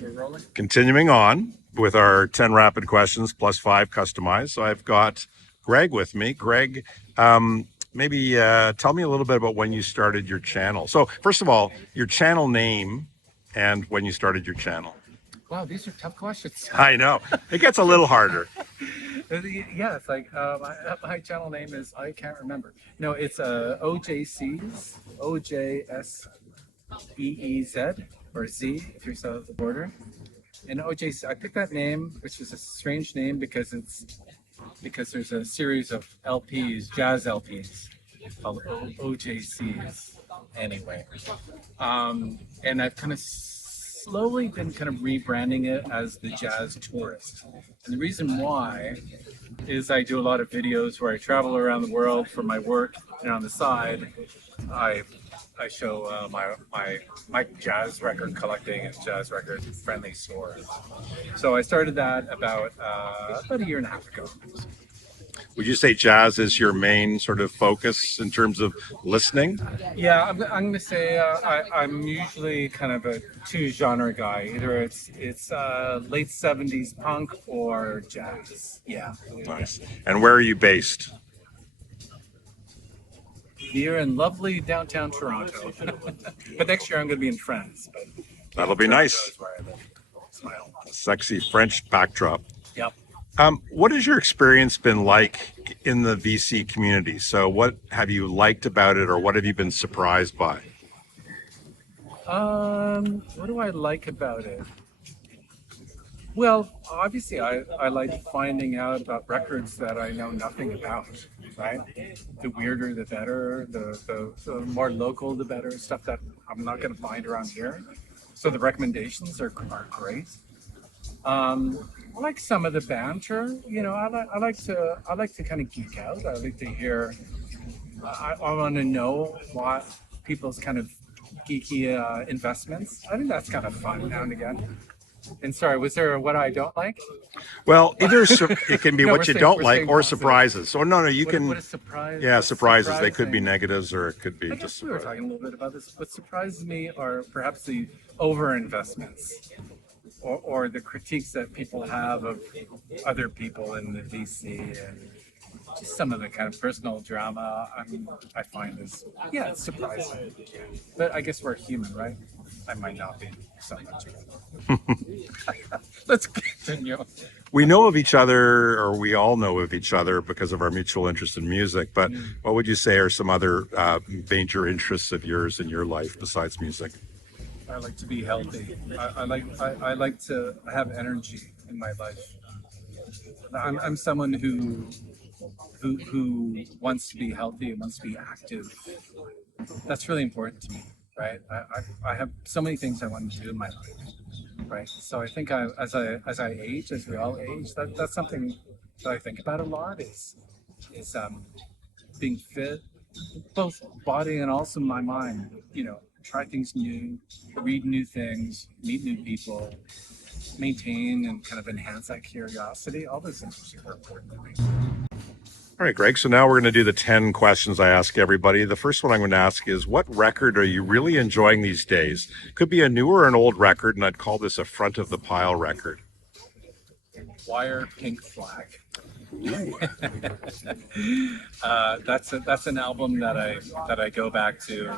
We're rolling. Continuing on with our 10 rapid questions plus 5 customized. So I've got Greg with me. Greg, maybe tell me a little bit about when you started your channel. So first of all, your channel name and when you started your channel. Wow, these are tough questions. I know. It gets a little harder. Yeah, it's like my channel name is, I can't remember. No, it's OJC's, OJSEEZ, or Z if you're south of the border. And OJC, I picked that name, which is a strange name because there's a series of LPs, jazz LPs, called OJCs. Anyway, and I've kind of slowly been kind of rebranding it as the Jazz Tourist. And the reason why is I do a lot of videos where I travel around the world for my work, and on the side, I show my jazz record collecting and jazz record friendly store. So I started that about a year and a half ago. Would you say jazz is your main sort of focus in terms of listening? Yeah, I'm going to say I'm usually kind of a two-genre guy. Either it's late 70s punk or jazz. Yeah. Nice. And where are you based? Here in lovely downtown Toronto. But next year I'm going to be in France. But that'll be nice. Where I live. Smile. Sexy French backdrop. Yep. What has your experience been like in the VC community? So what have you liked about it, or what have you been surprised by? What do I like about it? Well, obviously I like finding out about records that I know nothing about, right? The weirder the better, the more local the better, stuff that I'm not going to find around here. So the recommendations are great. I like some of the banter, you know. I like to kind of geek out. I like to hear. I want to know what people's kind of geeky investments. I think that's kind of fun now and again. And sorry, was there what I don't like? Well, either it can be No, what you don't like or surprises. So no, you can. What is surprise? Yeah, surprises. They could be negatives or it could be I just. guess we were talking a little bit about this. What surprises me are perhaps the over investments. Or the critiques that people have of other people in the VC, and just some of the kind of personal drama. I find this, yeah, it's surprising. But I guess we're human, right? I might not be so much. Let's continue. We know of each other, or we all know of each other because of our mutual interest in music. But what would you say are some other major interests of yours in your life besides music? I like to be healthy. I like to have energy in my life. I'm someone who wants to be healthy and wants to be active. That's really important to me, right? I have so many things I want to do in my life, right? So I think as I age, as we all age, that's something that I think about a lot. Is being fit, both body and also my mind. You know. Try things new, read new things, meet new people, maintain and kind of enhance that curiosity. All those things are super important to me. All right, Greg. So now we're going to do the 10 questions I ask everybody. The first one I'm going to ask is, what record are you really enjoying these days? Could be a new or an old record, and I'd call this a front of the pile record. Wire Pink Flag. That's an album that I go back to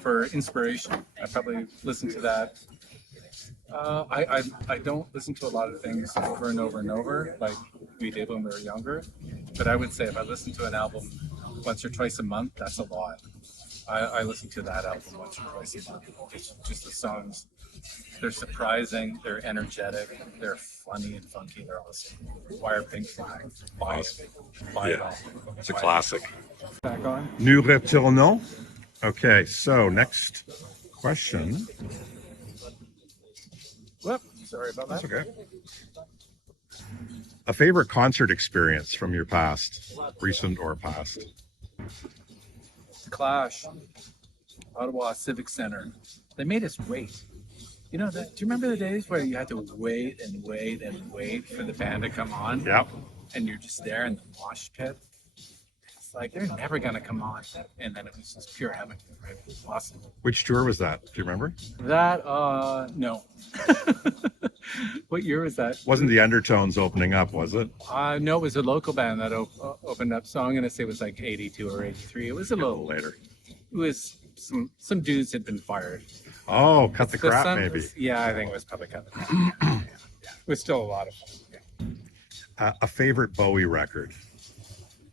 for inspiration. I probably listen to that. I don't listen to a lot of things over and over and over like we did when we were younger, but I would say if I listen to an album once or twice a month, that's a lot. I listen to that album once or twice a month. It's just the songs. They're surprising, they're energetic, they're funny and funky, they're awesome. Wire Pink Flag. Buy it all. It's a classic. Back on. Nous retournons. Okay, so next question. Whoop, sorry about that. That's okay. A favorite concert experience from your past, recent or past? Clash, Ottawa Civic Center. They made us wait. You know, do you remember the days where you had to wait and wait and wait for the band to come on? Yep. And you're just there in the mosh pit. It's like, they're never going to come on. And then it was just pure heaven. Right? It was awesome. Which tour was that? Do you remember? That, no. What year was that? Wasn't the Undertones opening up, was it? No, it was a local band that opened up. So I'm gonna say it was like 82 or 83. It was a A little little. later. It was some dudes had been fired. Oh, cut the crap, sun maybe. Yeah, I think it was probably cut. Yeah. It was still a lot of fun. Yeah. A favorite Bowie record?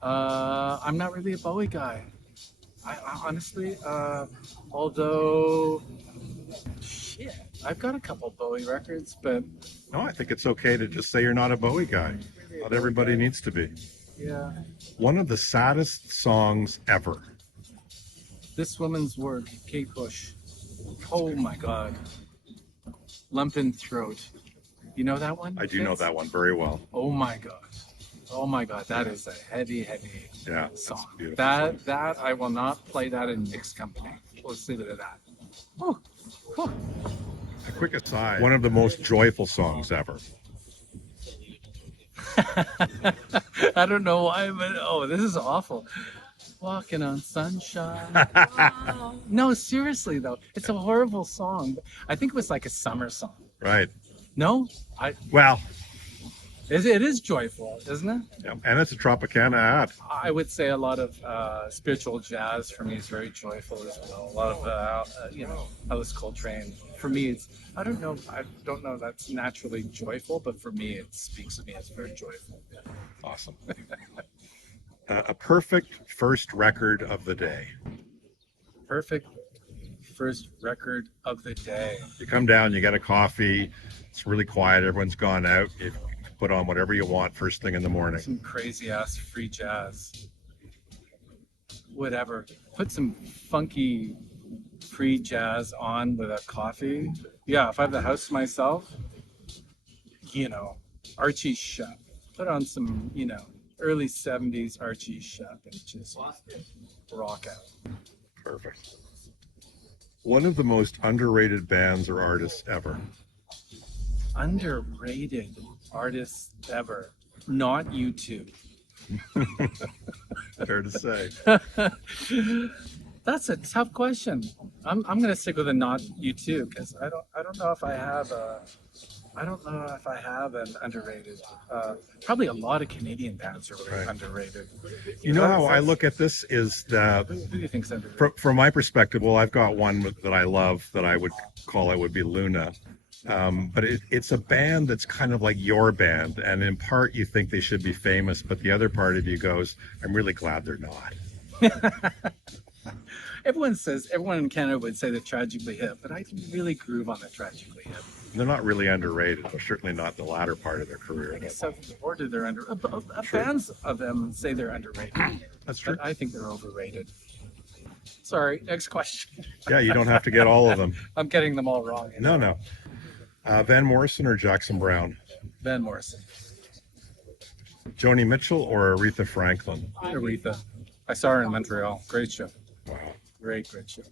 I'm not really a Bowie guy. I honestly, although, shit, I've got a couple Bowie records, but No, I think it's okay to just say you're not a Bowie guy. Not everybody needs to be. yeah. One of the saddest songs ever. This Woman's Work, Kate Bush. Oh my God. Lumpin' Throat. You know that one? I do know Fitz? that one very well. Oh my God. Oh my God. That is a heavy Yeah, that's song. a beautiful That song. that I will not play that in mixed company. Let's leave it at that. Oh, oh. A quick aside. One of the most joyful songs ever. I don't know why, but oh, this is awful. Walking on sunshine. No, seriously though, it's a horrible song. I think it was like a summer song. Right. No, Well, it is joyful, isn't it? yeah, and it's a Tropicana ad. I would say a lot of spiritual jazz for me is very joyful as well. A lot of Alice Coltrane. For me, it's I don't know that's naturally joyful, but for me, it speaks to me as very joyful. Yeah. Awesome. A perfect first record of the day. Perfect first record of the day. You come down, you get a coffee. It's really quiet. Everyone's gone out. You put on whatever you want first thing in the morning. Some crazy ass free jazz. Whatever. Put some funky free jazz on with a coffee. Yeah, if I have the house to myself, Archie Shepp. Put on some, early 70s Archie Shepp and just rock out. Perfect. One of the most underrated bands or artists ever. Underrated artists ever. Not U2. Fair to say. That's a tough question. I'm gonna stick with a not U2 because I don't know if I have an underrated. Probably a lot of Canadian bands are really Right. underrated. You know how I look at this is that Who do you think's underrated? from my perspective, well, I've got one that I love that I would call it would be Luna. But it's a band that's kind of like your band, and in part you think they should be famous, but the other part of you goes, I'm really glad they're not. Everyone in Canada would say they're tragically hip, but I really groove on the tragically hip. They're not really underrated. They're certainly not the latter part of their I career. guess or do they're under True. fans of them say they're underrated. That's true. But I think they're overrated. Sorry, next question. Yeah, you don't have to get all of them. I'm getting them all wrong. No. Van Morrison or Jackson Brown? Van Morrison, Joni Mitchell or Aretha Franklin? Aretha. I saw her in Montreal. Great show. Wow. Great show.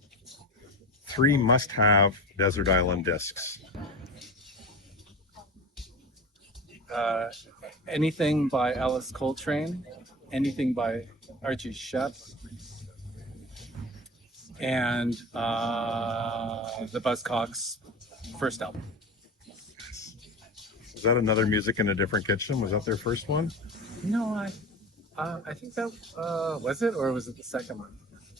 3 must-have Desert Island discs. Anything by Alice Coltrane, anything by Archie Shepp, and the Buzzcocks' first album. Was that another Music in a Different Kitchen? Was that their first one? No, I think that was it, or was it the second one?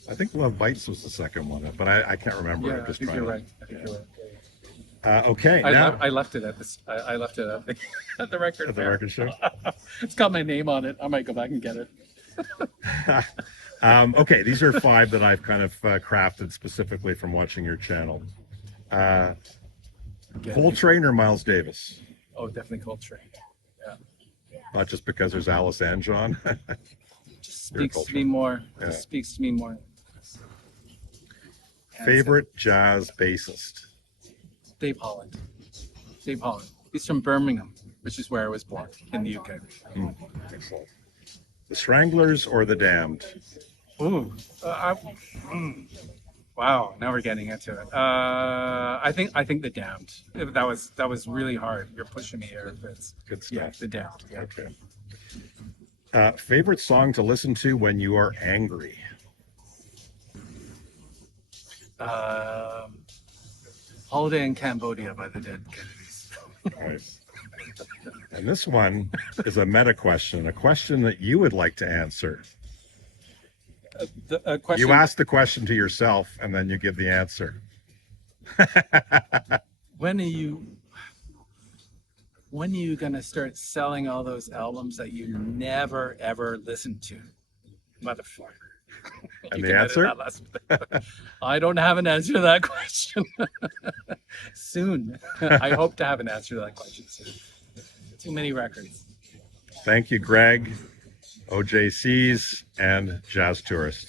I think Love Bites was the second one, but I can't remember. Yeah, I'm I just think trying you're to. right. I think you're right. Okay, now I left it at this. I left it at at the record. at the fair. record show. It's got my name on it. I might go back and get it. Okay, these are 5 that I've kind of crafted specifically from watching your channel. Coltrane or Miles Davis? Oh, definitely Coltrane. Not just because there's Alice and John. Just You're a speaks to me more. Yeah. Just speaks to me more. Favorite jazz bassist? Dave Holland. Dave Holland. He's from Birmingham, which is where I was born in the UK. Excellent. The Stranglers or the Damned? Ooh. Wow. Now we're getting into it. I think the Damned. That was really hard. You're pushing me here, Fitz. Good stuff. Yeah, the Damned. Yeah. Okay. Favorite song to listen to when you are angry? Holiday in Cambodia by the Dead Kennedys. Nice. And this one is a meta question, a question that you would like to answer. The question. You ask the question to yourself, and then you give the answer. When are you gonna start selling all those albums that you never ever listened to, motherfucker? And You the can edit answer? that last bit. I don't have an answer to that question. Soon. I hope to have an answer to that question soon. Too many records. Thank you, Greg, OJCs, and Jazz Tourist.